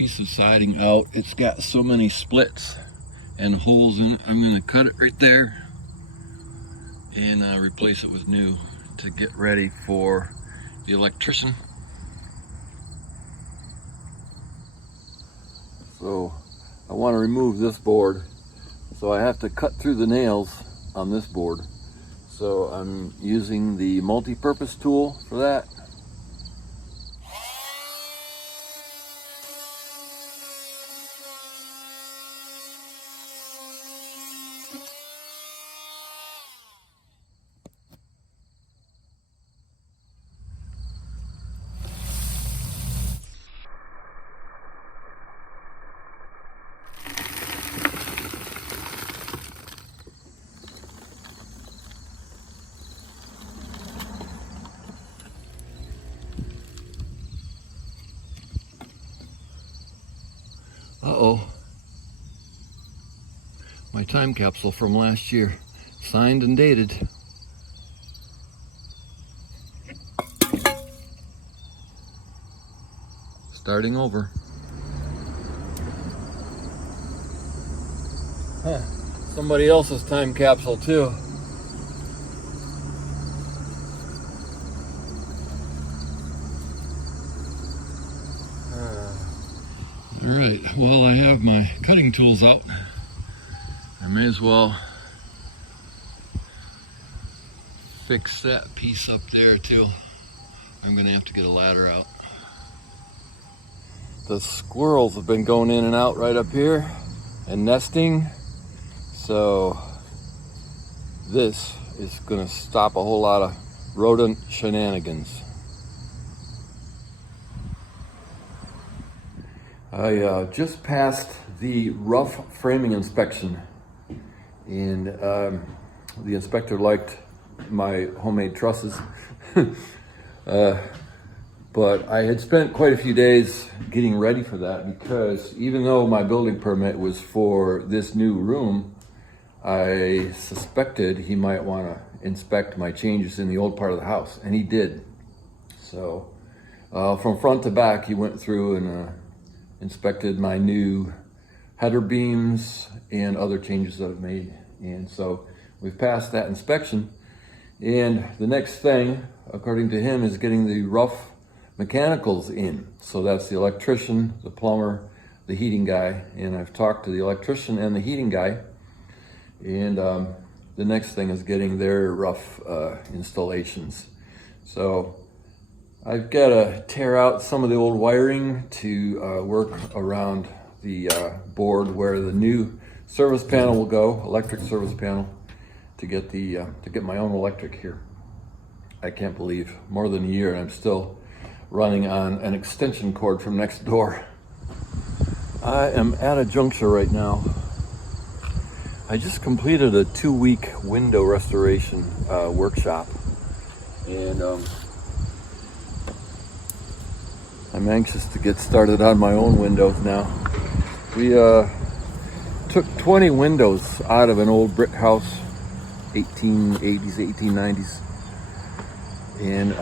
piece of siding out. It's got so many splits and holes in it. I'm going to cut it right there and replace it with new to get ready for the electrician. So I want to remove this board, so I have to cut through the nails on this board. So I'm using the multi-purpose tool for that. Uh-oh, my time capsule from last year, signed and dated. Starting over. Huh, somebody else's time capsule too. All right, well, I have my cutting tools out. I may as well fix that piece up there too. I'm gonna have to get a ladder out. The squirrels have been going in and out right up here and nesting. So this is gonna stop a whole lot of rodent shenanigans. I just passed the rough framing inspection, and the inspector liked my homemade trusses. But I had spent quite a few days getting ready for that, because even though my building permit was for this new room, I suspected he might want to inspect my changes in the old part of the house, and he did. So from front to back, he went through and inspected my new header beams and other changes that I've made. And so we've passed that inspection. And the next thing, according to him, is getting the rough mechanicals in. So that's the electrician, the plumber, the heating guy. And I've talked to the electrician and the heating guy. And the next thing is getting their rough installations. So I've got to tear out some of the old wiring to work around the board where the new service panel will go, electric service panel, to get my own electric here. I can't believe more than a year and I'm still running on an extension cord from next door. I am at a juncture right now. I just completed a 2-week window restoration workshop, and I'm anxious to get started on my own windows now. We took 20 windows out of an old brick house, 1880s, 1890s, and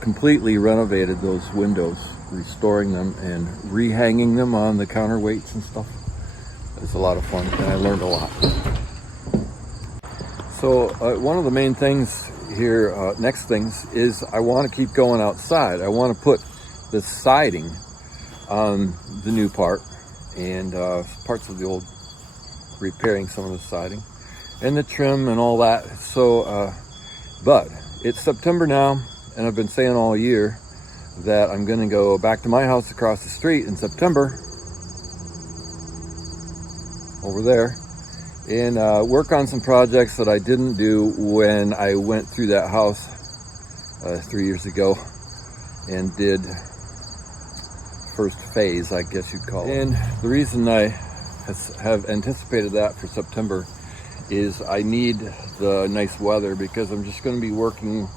completely renovated those windows, restoring them and rehanging them on the counterweights and stuff. It was a lot of fun, and I learned a lot. So one of the main things here, next things, is I want to keep going outside. I want to put the siding on the new part, and parts of the old, repairing some of the siding and the trim and all that. So but it's September now, and I've been saying all year that I'm going to go back to my house across the street in September, over there, and work on some projects that I didn't do when I went through that house 3 years ago and did first phase, I guess you'd call it. And the reason I have anticipated that for September is I need the nice weather, because I'm just going to be working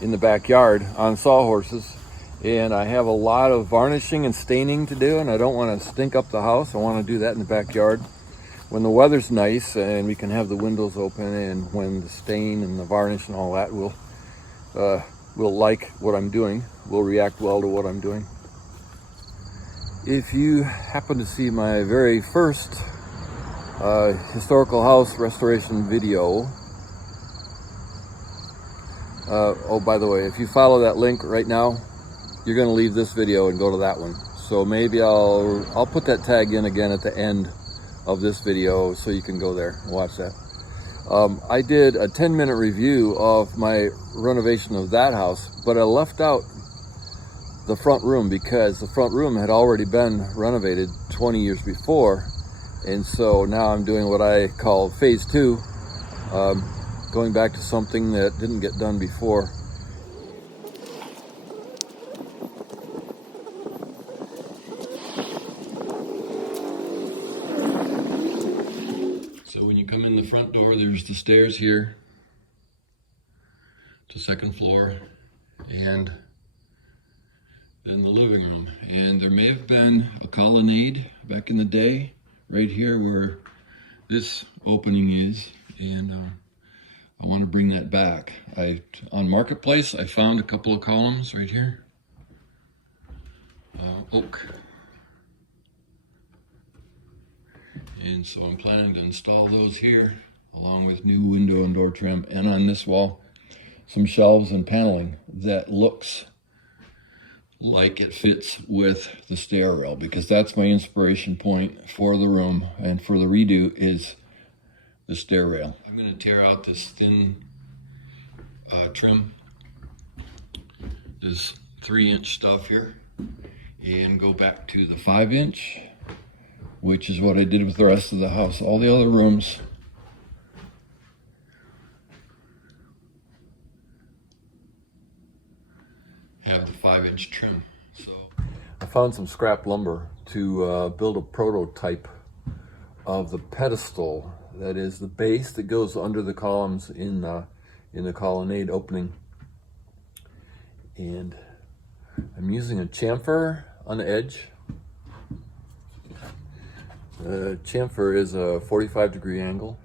in the backyard on sawhorses, and I have a lot of varnishing and staining to do, and I don't want to stink up the house. I want to do that in the backyard when the weather's nice and we can have the windows open, and when the stain and the varnish and all that will like what I'm doing, will react well to what I'm doing. If you happen to see my very first historical house restoration video, oh, by the way, if you follow that link right now, you're going to leave this video and go to that one. So maybe I'll put that tag in again at the end of this video so you can go there and watch that. I did a 10-minute review of my renovation of that house, but I left out the front room because the front room had already been renovated 20 years before. And so now I'm doing what I call phase 2, going back to something that didn't get done before. So when you come in the front door, there's the stairs here to second floor, and then the living room. And there may have been a colonnade back in the day, right here where this opening is, and I want to bring that back. On Marketplace, I found a couple of columns right here, oak. And so I'm planning to install those here, along with new window and door trim, and on this wall, some shelves and paneling that looks like it fits with the stair rail, because that's my inspiration point for the room and for the redo is the stair rail. I'm going to tear out this thin trim, this 3-inch stuff here, and go back to the 5-inch, which is what I did with the rest of the house. All the other rooms have the 5-inch trim. So I found some scrap lumber to build a prototype of the pedestal, that is the base that goes under the columns in the colonnade opening. And I'm using a chamfer on the edge. The chamfer is a 45-degree angle,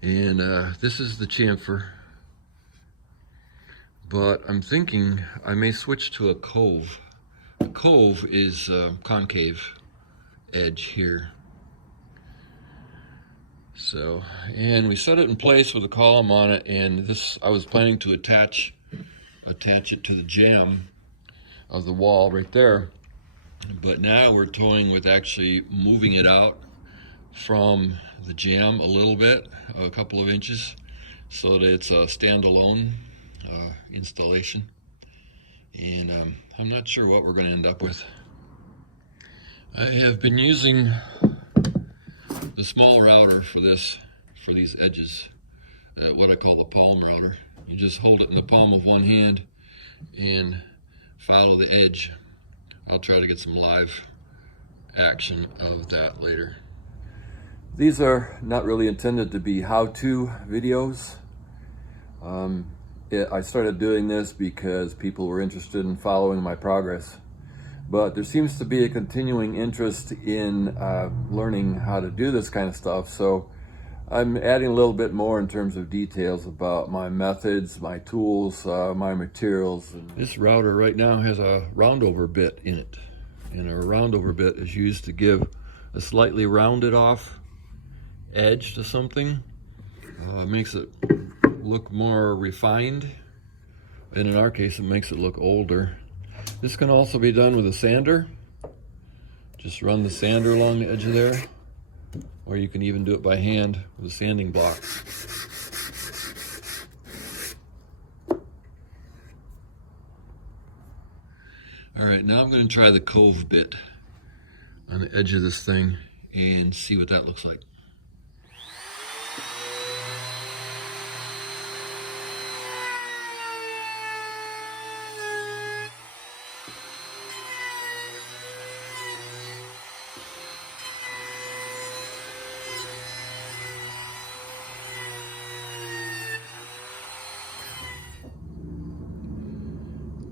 and this is the chamfer. But I'm thinking I may switch to a cove. A cove is concave edge here. So, and we set it in place with a column on it, and this, I was planning to attach it to the jamb of the wall right there. But now we're toying with actually moving it out from the jamb a little bit, a couple of inches, so that it's a standalone installation. And I'm not sure what we're going to end up with. I have been using the small router for these edges, what I call the palm router. You just hold it in the palm of one hand and follow the edge. I'll try to get some live action of that later. These are not really intended to be how-to videos. I started doing this because people were interested in following my progress. But there seems to be a continuing interest in learning how to do this kind of stuff. So I'm adding a little bit more in terms of details about my methods, my tools, my materials. This router right now has a roundover bit in it. And a roundover bit is used to give a slightly rounded off edge to something. It makes it look more refined. And in our case, it makes it look older. This can also be done with a sander. Just run the sander along the edge of there. Or you can even do it by hand with a sanding block. All right, now I'm going to try the cove bit on the edge of this thing and see what that looks like.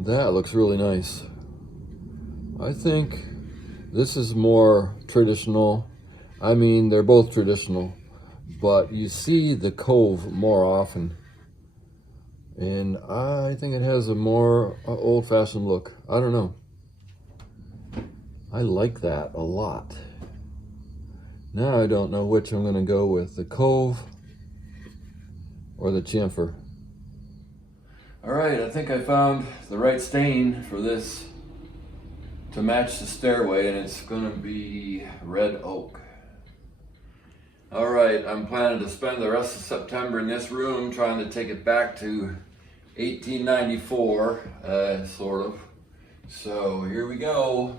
That looks really nice. I think this is more traditional. I mean, they're both traditional, but you see the cove more often. And I think it has a more old-fashioned look. I don't know. I like that a lot. Now I don't know which I'm gonna go with, the Cove or the chamfer. All right, I think I found the right stain for this to match the stairway, and it's gonna be red oak. All right, I'm planning to spend the rest of September in this room trying to take it back to 1894, sort of. So here we go.